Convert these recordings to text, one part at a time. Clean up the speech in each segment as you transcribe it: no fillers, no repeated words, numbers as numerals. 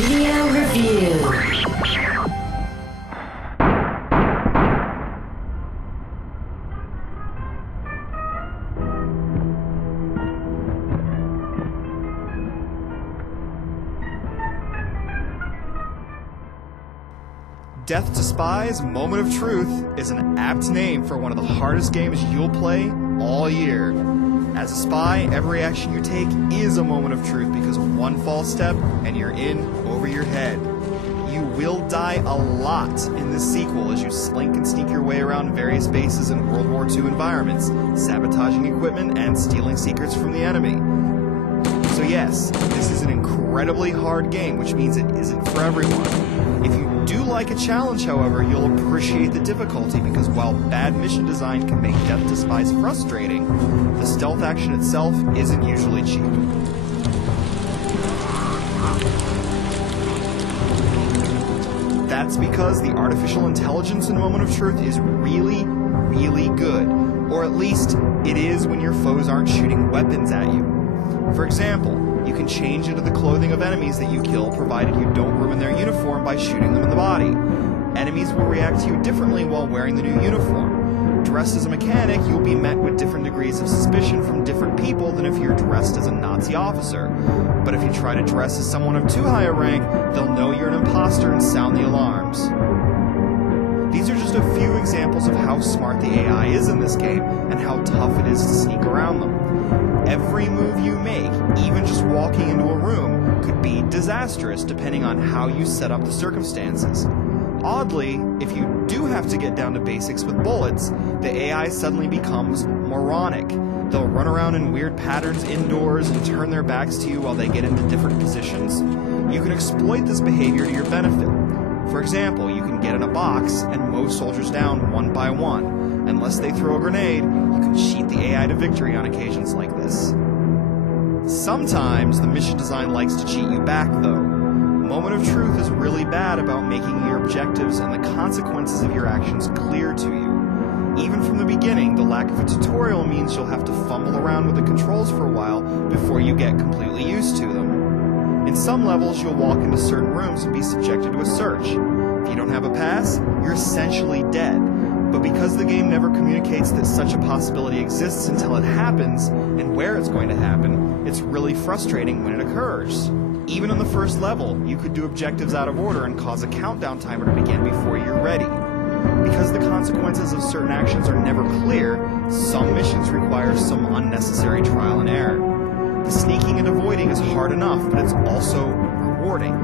Video review. Death to Spies, Moment of Truth is an apt name for one of the hardest games you'll play all year. As a spy, every action you take is a moment of truth because of one false step and you're in over your head. You will die a lot in this sequel as you slink and sneak your way around various bases in World War II environments, sabotaging equipment and stealing secrets from the enemy. So yes, this is an incredibly hard game, which means it isn't for everyone. If you do like a challenge, however, you'll appreciate the difficulty because while bad mission design can make Death to Spies frustrating, the stealth action itself isn't usually cheap. That's because the artificial intelligence in Moment of Truth is really, really good. Or at least, it is when your foes aren't shooting weapons at you. For example, you can change into the clothing of enemies that you kill, provided you don't ruin their uniform by shooting them in the body. Enemies will react to you differently while wearing the new uniform. Dressed as a mechanic, you'll be met with different degrees of suspicion from different people than if you're dressed as a Nazi officer. But if you try to dress as someone of too high a rank, they'll know you're an imposter and sound the alarms. These are just a few examples of how smart the AI is in this game and how tough it is to sneak around them. Every move you make, even just walking into a room, could be disastrous depending on how you set up the circumstances. Oddly, if you do have to get down to basics with bullets, the AI suddenly becomes moronic. They'll run around in weird patterns indoors and turn their backs to you while they get into different positions. You can exploit this behavior to your benefit. For example, you can get in a box and mow soldiers down one by one. Unless they throw a grenade, you can cheat the AI to victory on occasions like this. Sometimes the mission design likes to cheat you back, though. Moment of Truth is really bad about making your objectives and the consequences of your actions clear to you. Even from the beginning, the lack of a tutorial means you'll have to fumble around with the controls for a while before you get completely used to them. In some levels, you'll walk into certain rooms and be subjected to a search. If you don't have a pass, you're essentially dead. But because the game never communicates that such a possibility exists until it happens, and where it's going to happen, it's really frustrating when it occurs. Even on the first level, you could do objectives out of order and cause a countdown timer to begin before you're ready. Because the consequences of certain actions are never clear, some missions require some unnecessary trial and error. The sneaking and avoiding is hard enough, but it's also rewarding.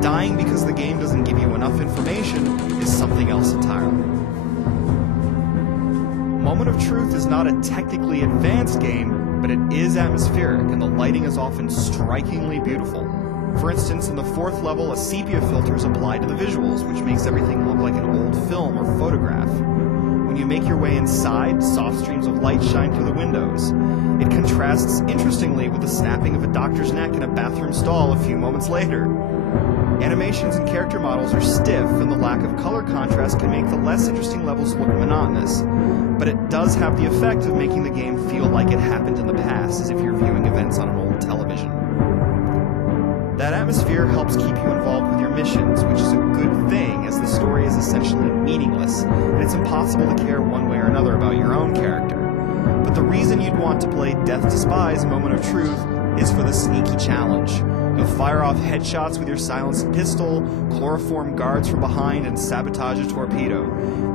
Dying because the game doesn't give you enough information is something else entirely. Moment of Truth is not a technically advanced game, but it is atmospheric, and the lighting is often strikingly beautiful. For instance, in the fourth level, a sepia filter is applied to the visuals, which makes everything look like an old film or photograph. When you make your way inside, soft streams of light shine through the windows. It contrasts interestingly with the snapping of a doctor's neck in a bathroom stall a few moments later. Animations and character models are stiff, and the lack of color contrast can make the less interesting levels look monotonous. But it does have the effect of making the game feel like it happened in the past, as if you're viewing events on an old television. That atmosphere helps keep you involved with your missions, which is a good thing, as the story is essentially meaningless, and it's impossible to care one way or another about your own character. But the reason you'd want to play Death to Spies Moment of Truth is for the sneaky challenge. You'll fire off headshots with your silenced pistol, chloroform guards from behind, and sabotage a torpedo.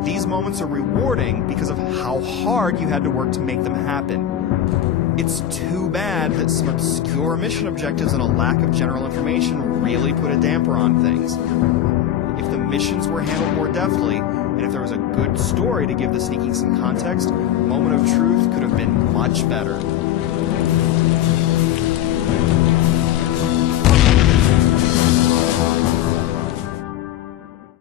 These moments are rewarding because of how hard you had to work to make them happen. It's too bad that some obscure mission objectives and a lack of general information really put a damper on things. If the missions were handled more deftly, and if there was a good story to give the sneaking some context, Moment of Truth could have been much better.